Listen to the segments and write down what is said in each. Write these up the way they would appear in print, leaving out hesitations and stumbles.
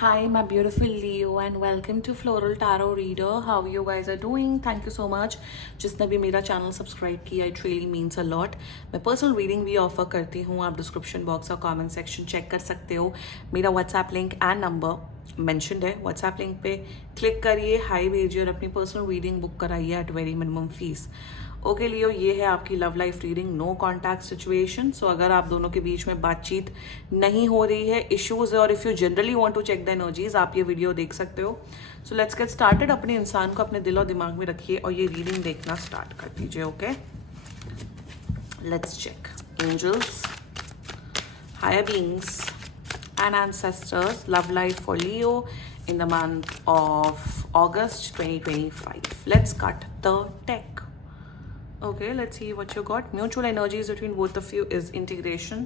Hi, my beautiful Leo, and welcome to Floral Tarot Reader. How you guys are doing? Thank you so much. जिसने भी मेरा channel subscribe किया, it really means a lot. मैं personal reading भी offer करती हूँ. आप description box और कमेंट सेक्शन चेक कर सकते हो. मेरा WhatsApp link and number mentioned है. व्हाट्सएप लिंक पे क्लिक करिए, हाई भेजिए और अपनी पर्सनल रीडिंग बुक कराइए at very minimum fees. Okay Leo, ये है आपकी love life reading, no contact situation. So अगर आप दोनों के बीच में बातचीत नहीं हो रही है, इश्यूज है, और if you generally want to check the energies, आप ये वीडियो देख सकते हो. So let's get started. अपने इंसान को अपने दिल और दिमाग में रखिए और ये रीडिंग देखना स्टार्ट कर दीजिए. Okay, let's check. Angels, higher beings and ancestors, love life for Leo in the month of August 2025. Let's cut the deck. Okay, let's see what you got. Mutual energies between both of you is integration.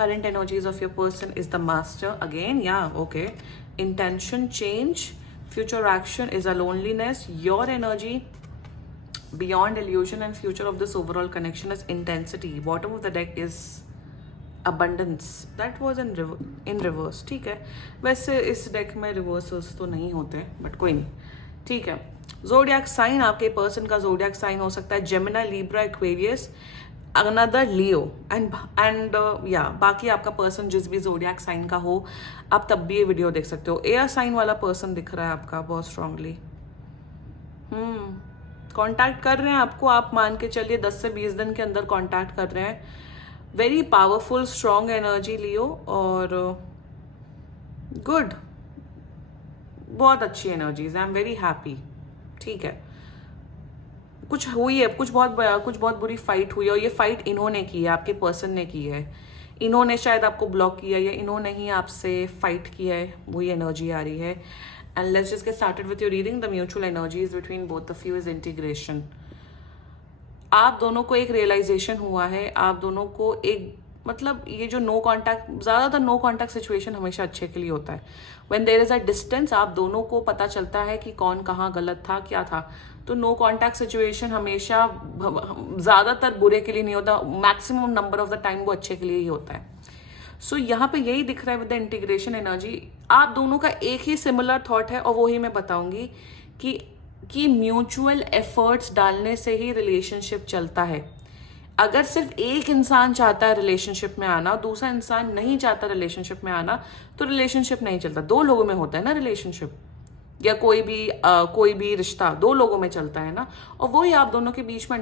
Current energies of your person is the master. Again, yeah, okay. Intention, change. Future action is a loneliness. Your energy beyond illusion and future of this overall connection is intensity. Bottom of the deck is abundance. That was in reverse. ठीक है, वैसे इस deck में reversals तो नहीं होते, but कोई नहीं, ठीक है. जोडियक साइन, आपके पर्सन का जोडियक साइन हो सकता है Gemini, Libra, Aquarius, another Leo and या बाकी आपका पर्सन जिस भी जोडियक साइन का हो, आप तब भी ये वीडियो देख सकते हो. एयर साइन वाला पर्सन दिख रहा है आपका बहुत स्ट्रांगली. कांटेक्ट कर रहे हैं आपको, आप मान के चलिए 10 से 20 दिन के अंदर कांटेक्ट कर रहे हैं. वेरी पावरफुल स्ट्रॉन्ग एनर्जी लियो, और गुड, बहुत अच्छी energies. I am very happy. ठीक है, कुछ हुई है, कुछ बहुत बुरी फाइट हुई है, और ये फाइट इन्होंने की है, आपके पर्सन ने की है. इन्होंने शायद आपको ब्लॉक किया है या इन्होंने ही आपसे फाइट किया है, वही एनर्जी आ रही है. And let's just get started with your reading. The mutual energies between both of you is integration. आप दोनों को एक रियलाइजेशन हुआ है, आप दोनों को एक, मतलब ये जो नो कांटेक्ट, ज़्यादातर नो कांटेक्ट सिचुएशन हमेशा अच्छे के लिए होता है. When there is a distance, आप दोनों को पता चलता है कि कौन कहाँ गलत था, क्या था. तो नो कांटेक्ट सिचुएशन हमेशा ज़्यादातर बुरे के लिए नहीं होता, maximum number of the time वो अच्छे के लिए ही होता है. सो यहाँ पे यही दिख रहा है विद द इंटीग्रेशन एनर्जी. आप दोनों का एक ही सिमिलर थॉट है, और वही मैं बताऊंगी कि म्यूचुअल एफर्ट्स डालने से ही रिलेशनशिप चलता है. अगर सिर्फ एक इंसान चाहता है रिलेशनशिप में आना और दूसरा इंसान नहीं चाहता रिलेशनशिप में आना, तो रिलेशनशिप नहीं चलता. दो लोगों में होता है ना रिलेशनशिप, या कोई भी रिश्ता दो लोगों में चलता है ना. और वही आप दोनों के बीच में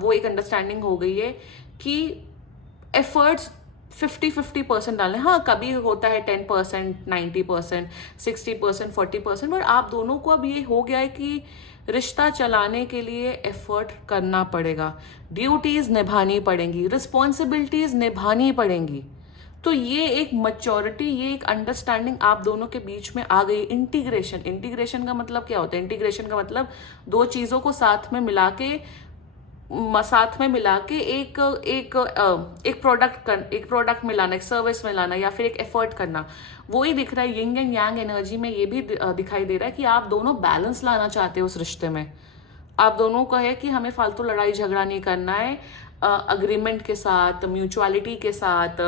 वो एक अंडरस्टैंडिंग हो गई है कि एफर्ट्स 50-50% डालने. हाँ, कभी होता है 10%, 90%, 60%, 40%, बट आप दोनों को अब ये हो गया है कि रिश्ता चलाने के लिए एफर्ट करना पड़ेगा, ड्यूटीज निभानी पड़ेंगी, रिस्पॉन्सिबिलिटीज निभानी पड़ेंगी. तो ये एक मैच्योरिटी, ये एक अंडरस्टैंडिंग आप दोनों के बीच में आ गई. इंटीग्रेशन का मतलब क्या होता है? इंटीग्रेशन का मतलब दो चीजों को साथ में मिला के एक प्रोडक्ट मिलाना, एक सर्विस मिलाना, या फिर एक एफर्ट करना. वो ही दिख रहा है. यिंग एंड यांग एनर्जी में ये भी दिखाई दे रहा है कि आप दोनों बैलेंस लाना चाहते हो उस रिश्ते में. आप दोनों को है कि हमें फालतू लड़ाई झगड़ा नहीं करना है. अग्रीमेंट के साथ, म्यूचुअलिटी के साथ,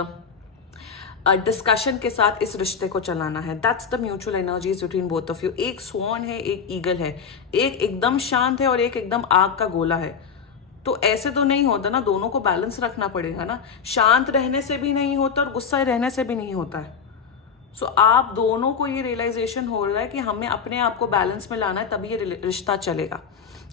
डिस्कशन के साथ इस रिश्ते को चलाना है. That's the mutual energies between both of you. एक स्वॉन है, एक ईगल है, एक एकदम शांत है और एक एकदम आग का गोला है. तो ऐसे तो नहीं होता ना, दोनों को बैलेंस रखना पड़ेगा ना. शांत रहने से भी नहीं होता और गुस्सा रहने से भी नहीं होता है. सो आप दोनों को ये रियलाइजेशन हो रहा है कि हमें अपने आप को बैलेंस में लाना है, तभी ये रिश्ता चलेगा.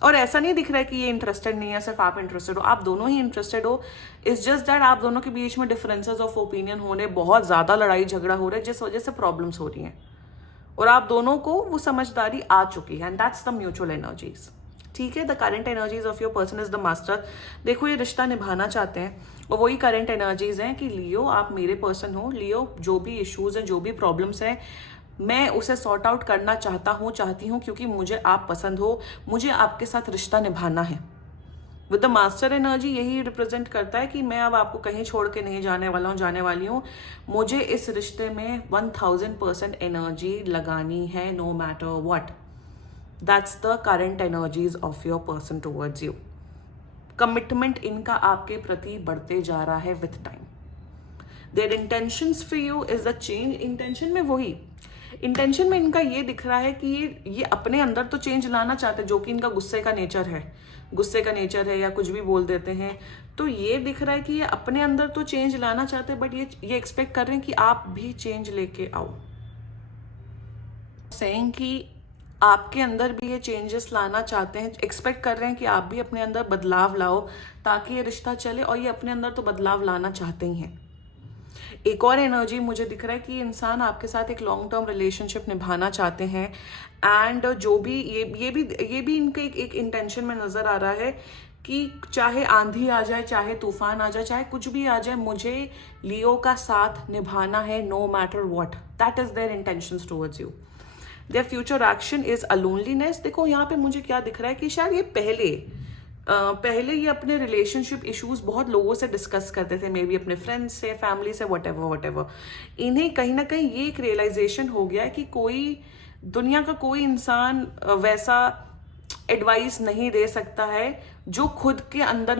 और ऐसा नहीं दिख रहा है कि ये इंटरेस्टेड नहीं है, सिर्फ आप इंटरेस्टेड हो. आप दोनों ही इंटरेस्टेड हो. इट्स जस्ट दैट आप दोनों के बीच में डिफरेंसेस ऑफ ओपिनियन हो रहे, बहुत ज़्यादा लड़ाई झगड़ा हो रहा है, जिस वजह से प्रॉब्लम्स हो रही हैं. और आप दोनों को वो समझदारी आ चुकी है. And that's the mutual energies. ठीक है, the current energies of your person is the master. देखो, ये रिश्ता निभाना चाहते हैं, और वही करंट एनर्जीज हैं कि लियो, आप मेरे पर्सन हो. लियो, जो भी इश्यूज हैं, जो भी प्रॉब्लम्स हैं, मैं उसे सॉर्ट आउट करना चाहती हूँ, क्योंकि मुझे आप पसंद हो, मुझे आपके साथ रिश्ता निभाना है. विद द मास्टर एनर्जी यही रिप्रेजेंट करता है कि मैं अब आपको कहीं छोड़ के नहीं जाने वाली हूँ. मुझे इस रिश्ते में 1000% एनर्जी लगानी है, no matter what. That's the current energies of your person towards you. Commitment इनका आपके प्रति बढ़ते जा रहा है with time. Their intentions for you is a change. Intention में वही इंटेंशन में इनका ये दिख रहा है कि ये अपने अंदर तो चेंज लाना चाहते हैं, जो कि इनका गुस्से का नेचर है या कुछ भी बोल देते हैं। तो ये दिख रहा है कि ये अपने अंदर तो चेंज लाना चाहते हैं, बट ये एक्सपेक्ट कर रहे हैं कि आप भी चेंज लेके आओ। सेइंग कि आपके अंदर भी ये चेंजेस लाना चाहते हैं, एक्सपेक्ट कर रहे हैं कि आप भी अपने अंदर बदलाव लाओ ताकि ये रिश्ता चले, और ये अपने अंदर तो बदलाव लाना चाहते ही हैं। एक और एनर्जी मुझे दिख रहा है कि इंसान आपके साथ एक लॉन्ग टर्म रिलेशनशिप निभाना चाहते हैं, एंड जो भी ये भी इनके एक इंटेंशन में नजर आ रहा है कि चाहे आंधी आ जाए, चाहे तूफान आ जाए, चाहे कुछ भी आ जाए, मुझे लियो का साथ निभाना है, no matter what. That is their intentions towards you. Their future action is a loneliness. देखो यहाँ पे मुझे क्या दिख रहा है कि शायद ये पहले ये अपने रिलेशनशिप इश्यूज बहुत लोगों से डिस्कस करते थे, मे बी अपने फ्रेंड्स से, फैमिली से, वट एवर। इन्हें कहीं ना कहीं ये एक रियलाइजेशन हो गया है कि दुनिया का कोई इंसान वैसा एडवाइस नहीं दे सकता है जो खुद के अंदर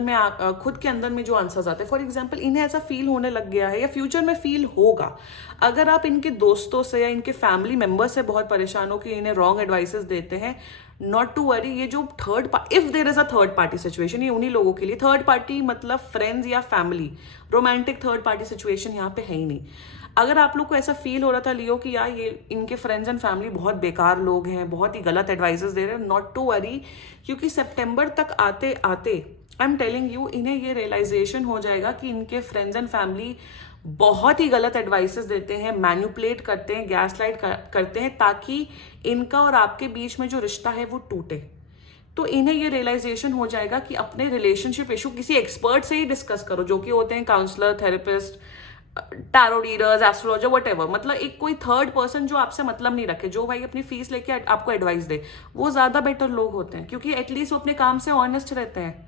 में जो आंसर्स आते हैं। फॉर एग्जाम्पल, इन्हें ऐसा फील होने लग गया है या फ्यूचर में फील होगा, अगर आप इनके दोस्तों से या इनके फैमिली मेंबर से बहुत परेशान हो कि इन्हें रॉन्ग एडवाइसेस देते हैं, नॉट टू वरी। ये जो if there is a third party situation, ये उन्हीं लोगों के लिए, थर्ड पार्टी मतलब फ्रेंड्स या family, romantic third party situation यहाँ पे है ही नहीं। अगर आप लोग को ऐसा फील हो रहा था लियो कि यार ये इनके फ्रेंड्स एंड फैमिली बहुत बेकार लोग हैं, बहुत ही गलत एडवाइसेस दे रहे हैं, नॉट टू वरी, क्योंकि सितंबर तक आते आते आई एम टेलिंग यू, इन्हें ये रियलाइजेशन हो जाएगा कि इनके फ्रेंड्स एंड फैमिली बहुत ही गलत एडवाइसेस देते हैं, मैनिपुलेट करते हैं, गैसलाइट करते हैं, ताकि इनका और आपके बीच में जो रिश्ता है वो टूटे। तो इन्हें ये रियलाइजेशन हो जाएगा कि अपने रिलेशनशिप इशू किसी एक्सपर्ट से ही डिस्कस करो, जो कि होते हैं counsellor, therapist, tarot readers, astrologer, whatever. मतलब एक कोई थर्ड पर्सन जो आपसे मतलब नहीं रखे, जो भाई अपनी फीस लेके आपको एडवाइस दे, वो ज्यादा बेटर लोग होते हैं, क्योंकि एटलीस्ट वो अपने काम से ऑनेस्ट रहते हैं।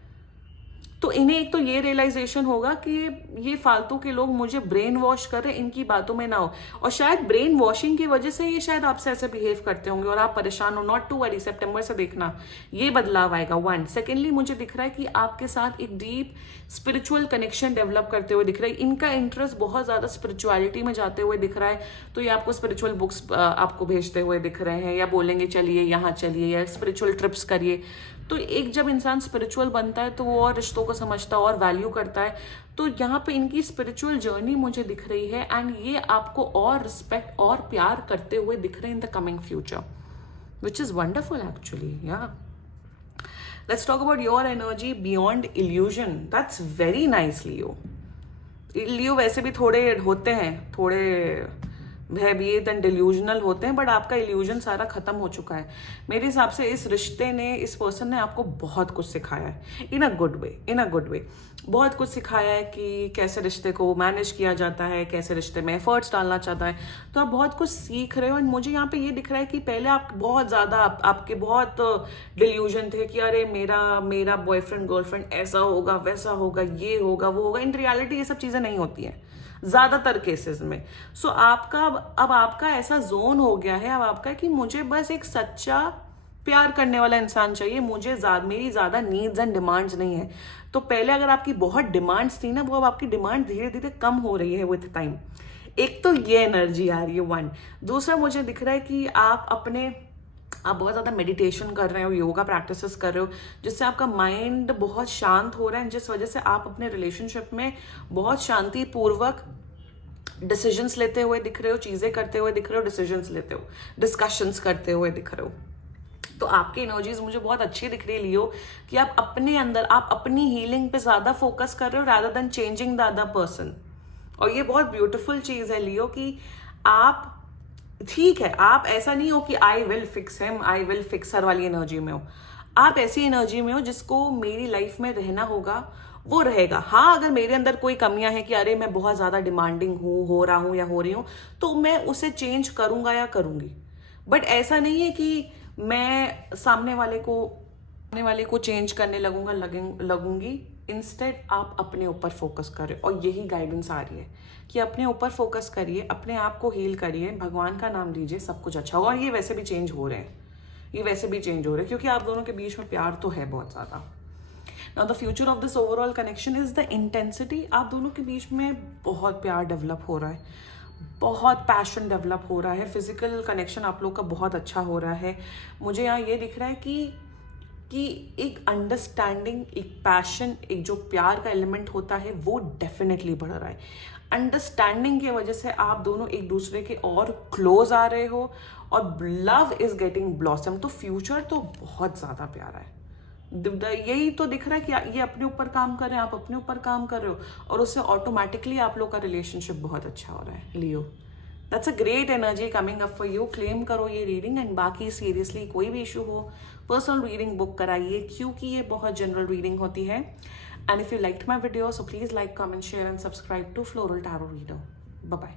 तो इन्हें एक तो ये रियलाइजेशन होगा कि ये फालतू के लोग मुझे ब्रेन वॉश कर रहे हैं, इनकी बातों में ना हो, और शायद ब्रेन वॉशिंग की वजह से ये शायद आपसे ऐसे बिहेव करते होंगे और आप परेशान हो। नॉट टू वरी, सितंबर से देखना ये बदलाव आएगा। वन, सेकेंडली मुझे दिख रहा है कि आपके साथ एक डीप स्पिरिचुअल कनेक्शन डेवलप करते हुए दिख रहा है। इनका इंटरेस्ट बहुत ज्यादा स्पिरिचुअलिटी में जाते हुए दिख रहा है, तो ये आपको स्पिरिचुअल बुक्स आपको भेजते हुए दिख रहे हैं, या बोलेंगे चलिए यहाँ चलिए, या स्पिरिचुअल ट्रिप्स करिए। तो एक जब इंसान स्पिरिचुअल बनता है तो वो और रिश्तों को समझता है और वैल्यू करता है। तो यहाँ पे इनकी स्पिरिचुअल जर्नी मुझे दिख रही है, एंड ये आपको और रिस्पेक्ट और प्यार करते हुए दिख रहे हैं in the coming future, which is wonderful actually. या let's talk about your energy beyond illusion. That's very nice Leo. Leo वैसे भी थोड़े होते हैं, थोड़े भयभीत एंड डिल्यूजनल होते हैं, बट आपका इल्यूजन सारा खत्म हो चुका है। मेरे हिसाब से इस रिश्ते ने, इस पर्सन ने आपको बहुत कुछ सिखाया है, इन अ गुड वे, बहुत कुछ सिखाया है कि कैसे रिश्ते को मैनेज किया जाता है, कैसे रिश्ते में एफर्ट्स डालना चाहता है। तो आप बहुत कुछ सीख रहे हो, एंड मुझे यहाँ पे ये दिख रहा है कि पहले आप बहुत ज्यादा आपके बहुत डिल्यूजन थे कि अरे मेरा बॉयफ्रेंड गर्लफ्रेंड ऐसा होगा, वैसा होगा, ये होगा, वो होगा। इन रियलिटी ये सब चीजें नहीं होती हैं ज्यादातर केसेस में। सो अब आपका ऐसा जोन हो गया है, अब आपका कि मुझे बस एक सच्चा प्यार करने वाला इंसान चाहिए, मेरी ज्यादा नीड्स एंड डिमांड्स नहीं है। तो पहले अगर आपकी बहुत डिमांड्स थी ना, वो अब आपकी डिमांड धीरे धीरे कम हो रही है विथ टाइम। एक तो ये एनर्जी आ रही है, वन। दूसरा मुझे दिख रहा है कि आप बहुत ज़्यादा मेडिटेशन कर रहे हो, योगा प्रैक्टिसेस कर रहे हो, जिससे आपका माइंड बहुत शांत हो रहा है, जिस वजह से आप अपने रिलेशनशिप में बहुत शांतिपूर्वक डिसीजंस लेते हुए दिख रहे हो, चीज़ें करते हुए दिख रहे हो, डिसीजंस लेते हो, डिस्कशंस करते हुए दिख रहे हो। तो आपकी एनर्जीज मुझे बहुत अच्छी दिख रही है लियो, कि आप अपने अंदर, आप अपनी हीलिंग पे ज़्यादा फोकस कर रहे हो rather than changing the other person. और ये बहुत ब्यूटिफुल चीज़ है लियो, कि आप ठीक है, आप ऐसा नहीं हो कि I will fix him, I will fix her वाली एनर्जी में हो। आप ऐसी एनर्जी में हो जिसको मेरी लाइफ में रहना होगा, वो रहेगा। हाँ, अगर मेरे अंदर कोई कमियां हैं कि अरे मैं बहुत ज्यादा डिमांडिंग हूँ, हो रहा हूँ या हो रही हूँ, तो मैं उसे चेंज करूंगा या करूंगी। बट ऐसा नहीं है कि मैं सामने वाले को चेंज करने लगूंगी। इंस्टेड आप अपने ऊपर फोकस करें, और यही गाइडेंस आ रही है कि अपने ऊपर फोकस करिए, अपने आप को हील करिए, भगवान का नाम लीजिए, सब कुछ अच्छा होगा। और ये वैसे भी चेंज हो रहे हैं, क्योंकि आप दोनों के बीच में प्यार तो है बहुत ज्यादा। Now the future of this overall connection is the intensity. आप दोनों के बीच में बहुत प्यार डेवलप हो रहा है, बहुत पैशन डेवलप हो रहा है, फिजिकल कनेक्शन आप लोग का बहुत अच्छा हो रहा है। मुझे यहाँ ये दिख रहा है कि एक अंडरस्टैंडिंग, एक पैशन, एक जो प्यार का एलिमेंट होता है वो डेफिनेटली बढ़ रहा है। अंडरस्टैंडिंग की वजह से आप दोनों एक दूसरे के और क्लोज आ रहे हो और लव इज गेटिंग ब्लॉसम। तो फ्यूचर तो बहुत ज़्यादा प्यारा है। यही तो दिख रहा है कि ये अपने ऊपर काम कर रहे हैं, आप अपने ऊपर काम कर रहे हो, और उससे ऑटोमेटिकली आप लोग का रिलेशनशिप बहुत अच्छा हो रहा है Leo. That's a great energy coming up for you. Claim करो ये रीडिंग, एंड बाकी सीरियसली कोई भी इशू हो पर्सनल रीडिंग बुक कराइए, क्योंकि ये बहुत जनरल रीडिंग होती है। And if you liked my video, so please like, comment, share and subscribe to floral tarot reader. Bye bye.